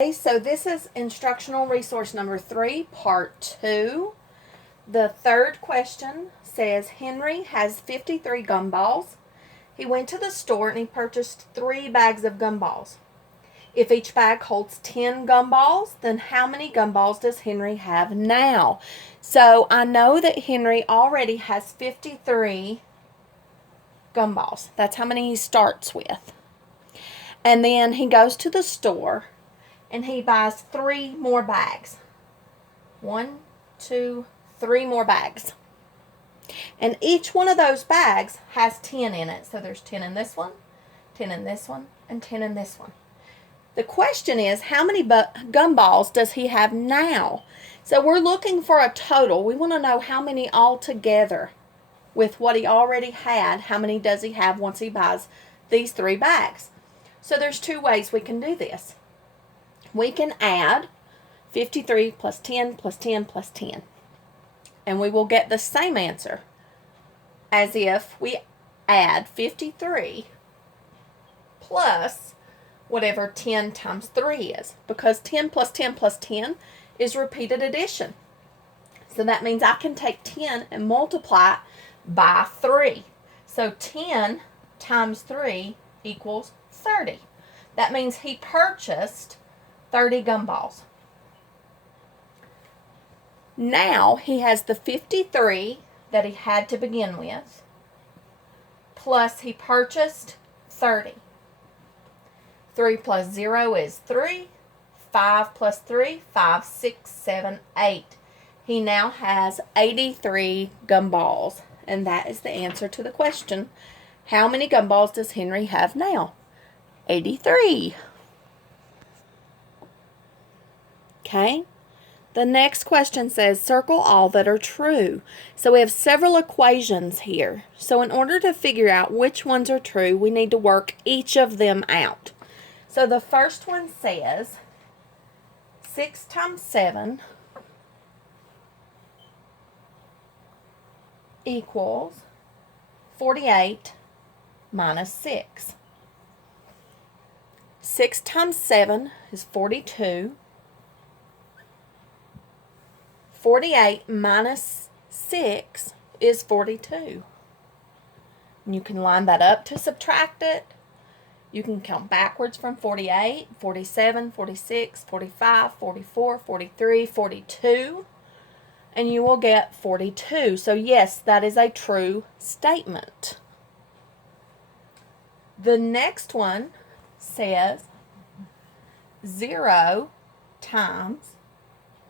Okay, so this is instructional resource number 3, part 2. The third question says Henry has 53 gumballs. He went to the store and he purchased 3 bags of gumballs. If each bag holds 10 gumballs, then how many gumballs does Henry have now? So I know that Henry already has 53 gumballs. That's how many he starts with. And then he goes to the store and he buys 3 more bags. 1, 2, 3 more bags. And each one of those bags has 10 in it. So there's 10 in this one, 10 in this one, and 10 in this one. The question is, how many gumballs does he have now? So we're looking for a total. We want to know how many altogether with what he already had. How many does he have once he buys these 3 bags? So there's 2 ways we can do this. We can add 53 plus 10 plus 10 plus 10. And we will get the same answer as if we add 53 plus whatever 10 times 3 is. Because 10 plus 10 plus 10 is repeated addition. So that means I can take 10 and multiply it by 3. So 10 times 3 equals 30. That means he purchased 30 gumballs. Now he has the 53 that he had to begin with, plus he purchased 30. 3 plus 0 is 3. 5 plus 3, 5, 6, 7, 8. He now has 83 gumballs. And that is the answer to the question. How many gumballs does Henry have now? 83. Okay. The next question says, circle all that are true. So we have several equations here. So in order to figure out which ones are true, we need to work each of them out. So the first one says 6 times 7 equals 48 minus 6. 6 times 7 is 42. 48 minus 6 is 42. And you can line that up to subtract it. You can count backwards from 48, 47, 46, 45, 44, 43, 42. And you will get 42. So yes, that is a true statement. The next one says 0 times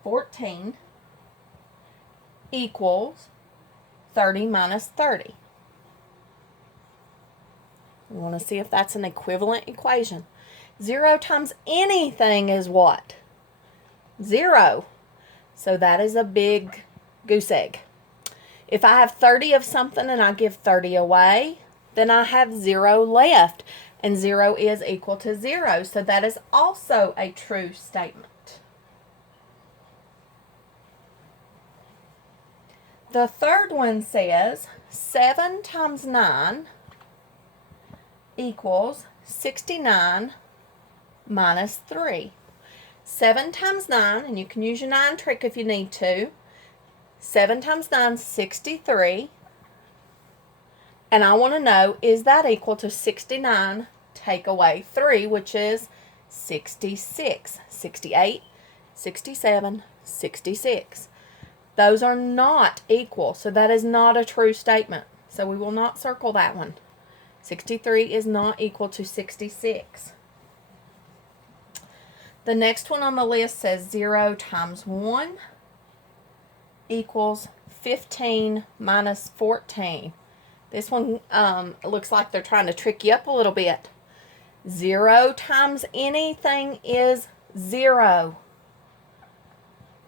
14 equals 30 minus 30. We want to see if that's an equivalent equation. 0 times anything is what? 0. So that is a big goose egg. If I have 30 of something and I give 30 away, then I have 0 left. And 0 is equal to 0. So that is also a true statement. The third one says 7 times 9 equals 69 minus 3. 7 times 9, and you can use your 9 trick if you need to. 7 times 9 is 63. And I want to know, is that equal to 69 take away 3, which is 66. 68, 67, 66. Those are not equal, so that is not a true statement. So we will not circle that one. 63 is not equal to 66. The next one on the list says 0 times 1 equals 15 minus 14. This one looks like they're trying to trick you up a little bit. 0 times anything is 0.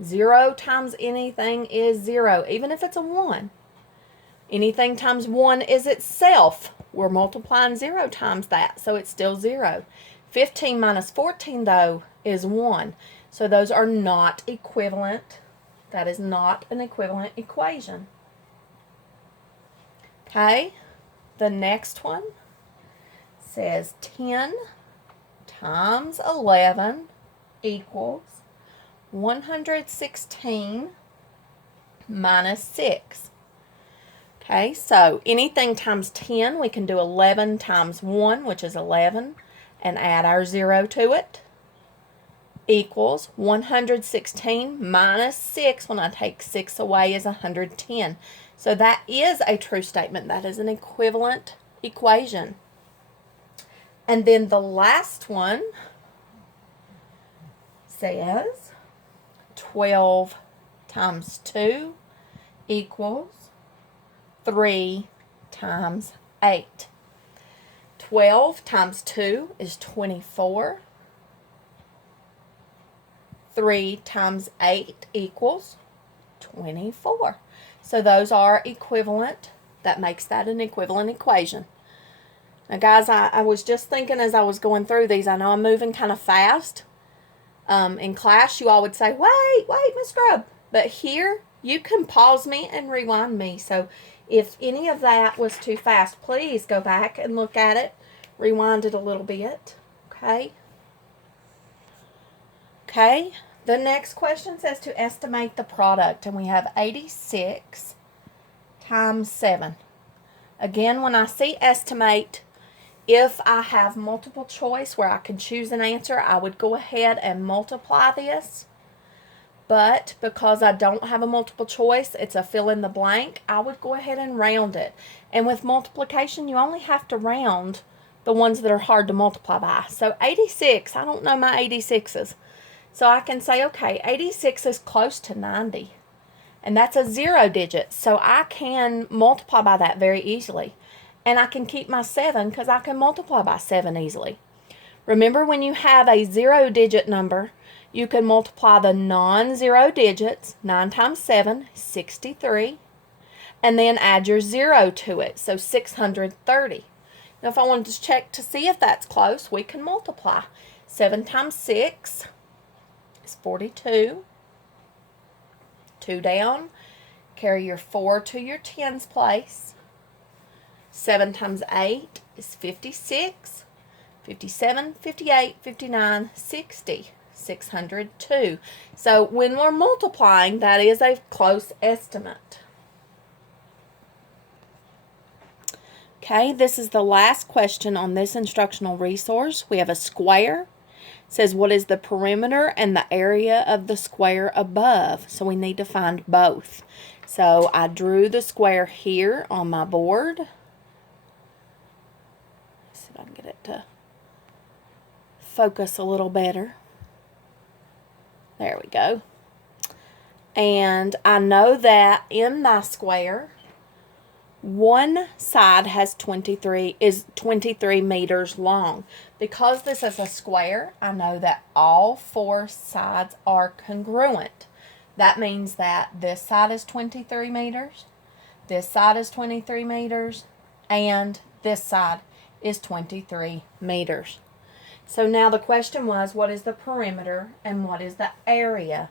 0 times anything is 0, even if it's a 1. Anything times 1 is itself. We're multiplying 0 times that, so it's still 0. 15 minus 14, though, is 1. So those are not equivalent. That is not an equivalent equation. Okay, the next one says 10 times 11 equals 116 minus 6. Okay, so anything times 10, we can do 11 times 1, which is 11, and add our 0 to it, equals 116 minus 6. When I take 6 away is 110. So that is a true statement. That is an equivalent equation. And then the last one says 12 times 2 equals 3 times 8. 12 times 2 is 24. 3 times 8 equals 24. So those are equivalent. That makes that an equivalent equation. Now, guys, I was just thinking as I was going through these, I know I'm moving kind of fast. In class, you all would say, wait, Miss Grubb. But here, you can pause me and rewind me. So if any of that was too fast, please go back and look at it. Rewind it a little bit. Okay? Okay, the next question says to estimate the product, and we have 86 times 7. Again, when I see estimate, if I have multiple choice where I can choose an answer, I would go ahead and multiply this. But because I don't have a multiple choice, it's a fill in the blank, I would go ahead and round it. And with multiplication, you only have to round the ones that are hard to multiply by. So 86, I don't know my 86s. So I can say, okay, 86 is close to 90. And that's a 0 digit. So I can multiply by that very easily. And I can keep my 7 because I can multiply by 7 easily. Remember, when you have a 0 digit number, you can multiply the non-zero digits. 9 times 7, 63. And then add your 0 to it. So 630. Now if I wanted to check to see if that's close, we can multiply. 7 times 6 is 42. 2 down. Carry your 4 to your tens place. 7 times 8 is 56. 57, 58, 59, 60. 602. So when we're multiplying, that is a close estimate. Okay, this is the last question on this instructional resource. We have a square. It says, what is the perimeter and the area of the square above? So we need to find both. So I drew the square here on my board. Let's see if I can get it to focus a little better. There we go. And I know that in my square, one side is 23 meters long. Because this is a square, I know that all 4 sides are congruent. That means that this side is 23 meters, this side is 23 meters, and this side is 23 meters. So now the question was, what is the perimeter and what is the area?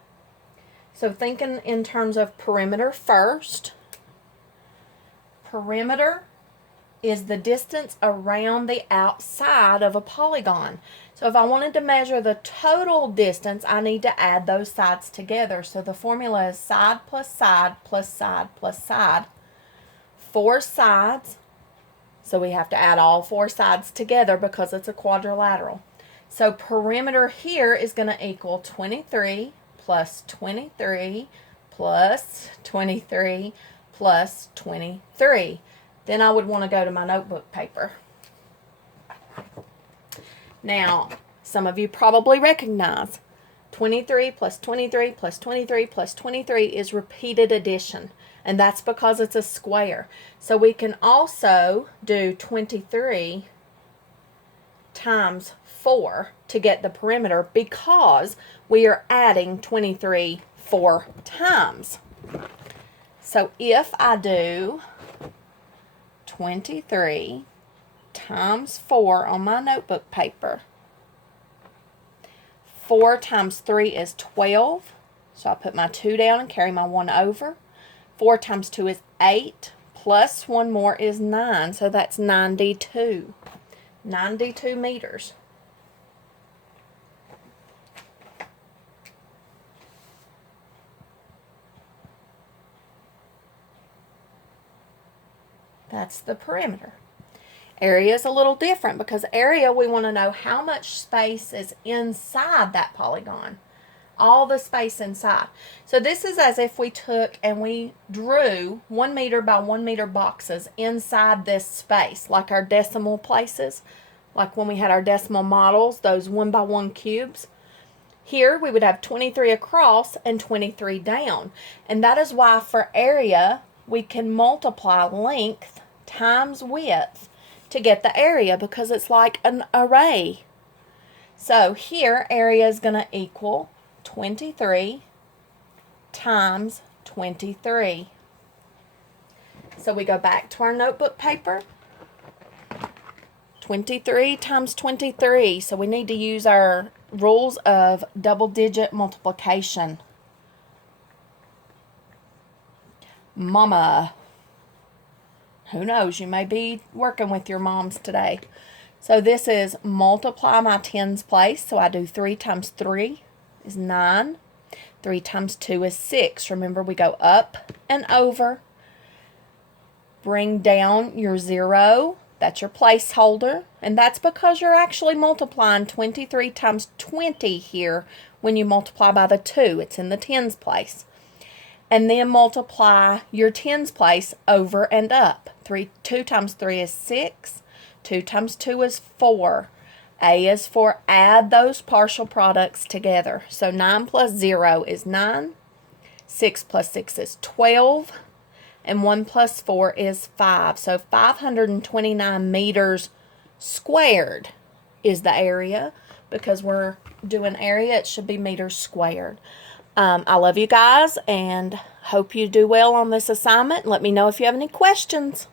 So thinking in terms of perimeter first, perimeter is the distance around the outside of a polygon. So if I wanted to measure the total distance, I need to add those sides together. So the formula is side plus side plus side plus side. 4 sides, so we have to add all 4 sides together because it's a quadrilateral. So perimeter here is going to equal 23 plus 23 plus 23 plus 23. Then I would want to go to my notebook paper. Now, some of you probably recognize 23 plus 23 plus 23 plus 23 is repeated addition. And that's because it's a square. So we can also do 23 times 4 to get the perimeter because we are adding 23 4 times. So if I do 23 times 4 on my notebook paper, 4 times 3 is 12. So I put my 2 down and carry my 1 over. 4 times 2 is 8, plus 1 more is 9, so that's 92. 92 meters. That's the perimeter. Area is a little different because area, we want to know how much space is inside that polygon. All the space inside. So this is as if we took and we drew 1 meter by 1 meter boxes inside this space, like our decimal places, like when we had our decimal models, those 1 by 1 cubes. Here we would have 23 across and 23 down. And that is why for area, we can multiply length times width to get the area, because it's like an array. So here, area is going to equal 23 times 23. So we go back to our notebook paper. 23 times 23. So we need to use our rules of double-digit multiplication. Mama. Who knows? You may be working with your moms today. So this is multiply my tens place. So I do 3 times 3 is 9. 3 times 2 is 6. Remember, we go up and over. Bring down your 0. That's your placeholder. And that's because you're actually multiplying 23 times 20 here when you multiply by the 2. It's in the tens place. And then multiply your tens place over and up. 2 times 3 is 6. 2 times 2 is 4. A is for add those partial products together. So 9 plus 0 is 9. 6 plus 6 is 12. And 1 plus 4 is 5. So 529 meters squared is the area. Because we're doing area, it should be meters squared. I love you guys and hope you do well on this assignment. Let me know if you have any questions.